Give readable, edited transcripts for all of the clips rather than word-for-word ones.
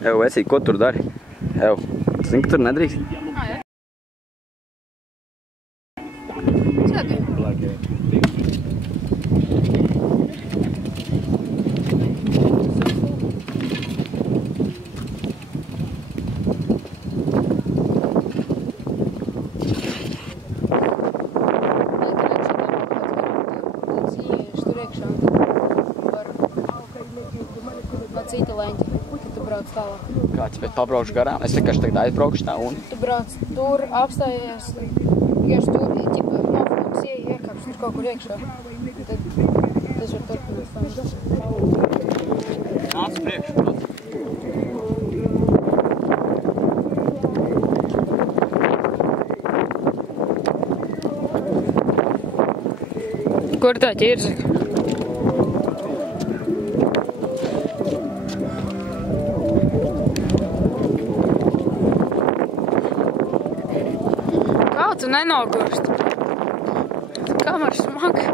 Ev, Vesī, ko tur dari? Ev, tu zini, ka tur nedrīkst? Jā. Sēdi. Cita leņķa, kad tu brauc tālāk. Kāds, bet pabraukšu garām? Es vienkārši tagad aizbraukšu tā un... Tu brauc tur, apstājies, vienkārši tur, ķipa, nofilms iekāpš tur kaut kur iekšā. Tad tas var turpināt tam. Nāc priekšu, brauc. Kur tā ķirzaka? Tu nenogurst. Kamera smaga.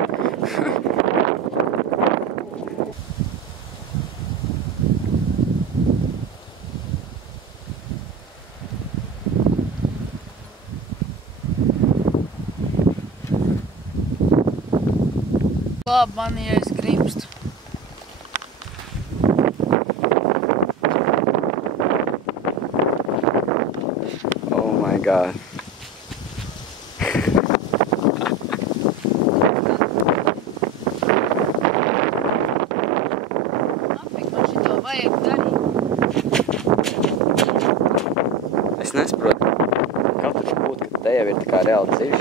Labi, man, ja es grimstu. Oh my god. Es nesaprotu, kā taču būtu, ka te jau ir tā kā reāli dziļš.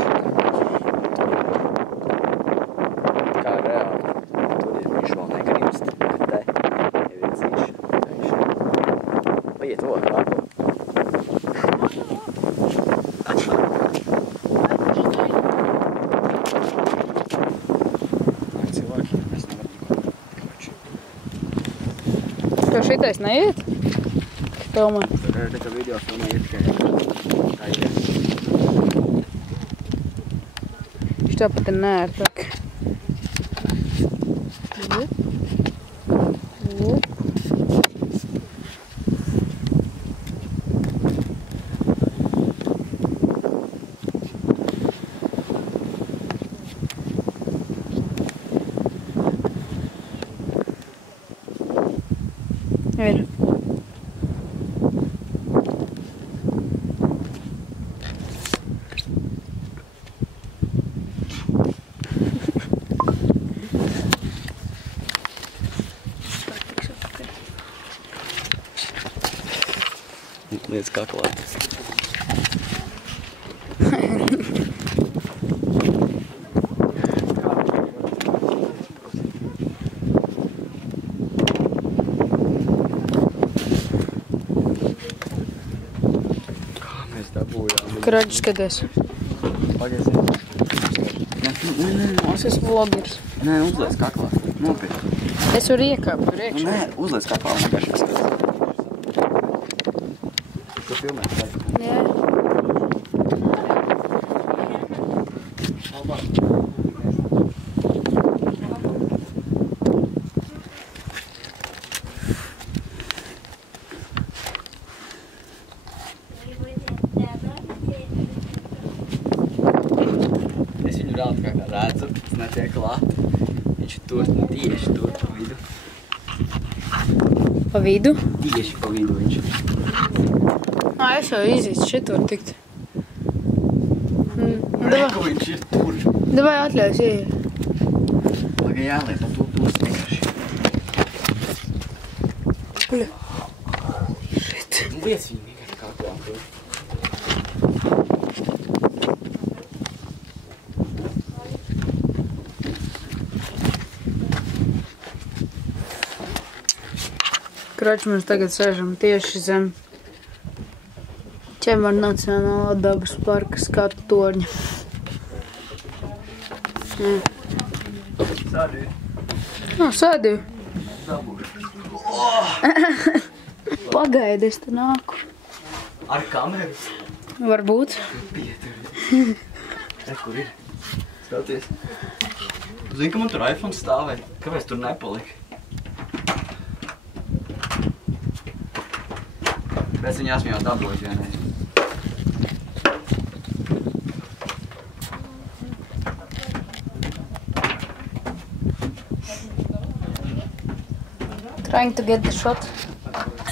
Kā reāli. Tur ir viņš vēl negrimst, ka te jau ir dziļš. Paiet vēl kāpo. Cilvēki, es nevaru neko. Tev šitais neiet? Tomēr. Tā kā video filmā iet tikai tā ir. Viņš tāpat ir neērtāk. Ir. Liec kaklā. Kraģis skaties. Pagaisi. Es esmu vlogers. Nē, uzliec kaklā. Nopietni. Es varu iekāpt tur iekšā. Nē, uzliec kaklā un vienkārši paskatās. Ko filmē? Jā. Es viņu vēl kā redzu, tas netiek klāt. Viņš ir tur, tieši tur pa vidu. Pa vidu? Tieši pa vidu viņš ir. Es jau izīstu šitur tikt. Reku viņš ir tur. Davai atļaus ieiet. Pagai jāliek, tu būs vienkārši. Puļa. Šit. Liec viņu vienkārši kaklā tur. Krač, mēs tagad sēžam tieši zem Ķemara Nacionālā dabas parka skatu torņa. Sādī. Sēdi. Dabūšu. Pagaidi, es te nāku. Ar kameru? Varbūt. Pieturi. Kur ir? Skaties. Zini, ka man tur iPhone stāvēja. Kāpēc tur nepalika? Pēc viņa esmu jau dabūjis vienreiz. Trying to get the shot.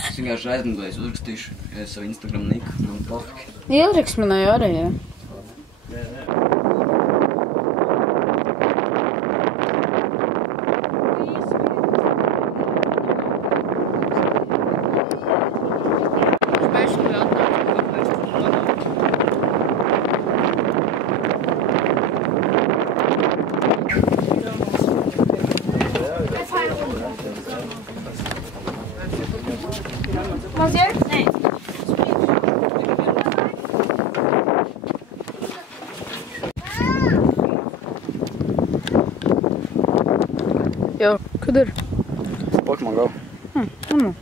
Es vienkārši aizmugurēs uzrakstīšu savu Instagram niku, man pofiki. Ielriks manai arī, jā. Monsieur? Nee. Jo, kad ir? Pokemon Go. Nu.